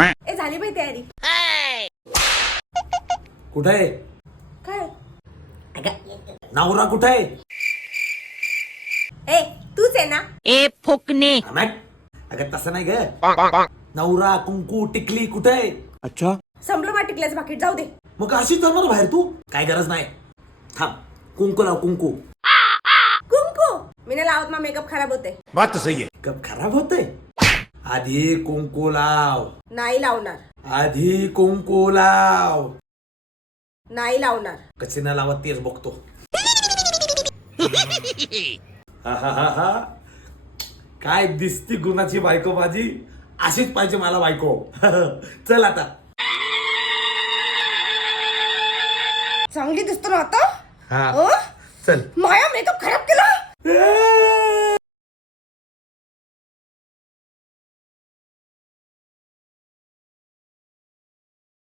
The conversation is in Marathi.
ए झाली बाई तयारी. कुठे आहे? काय नवरा कुठे आहे? ए तूच आहे ना? ए फुकणे. अगं तसं नाही ग. नवरा कुंकू टिकली कुठे आहे? अच्छा संपलं बा टिकल्याचं पाकिट, जाऊ दे. मग अशीच जाणार बाहेर तू? काय गरज नाही. थांब, कुंकू लाव कुंकू. कुंकू मी नाही लावत, मग मेकअप खराब होते. बात तो सही है. कप खराब होते. आधी कुंकू लाव. नाही लावणार. आधी कुंकू लाव. नाही लावणार. कशी ना लावत तेच बघतो. हा हा हा हा. काय दिसती गुणाची बायको माझी. अशीच पाहिजे मला बायको. चल आता. चांगली दिसतो ना आता. हा अं? चल. माया मेकअप खराब केला.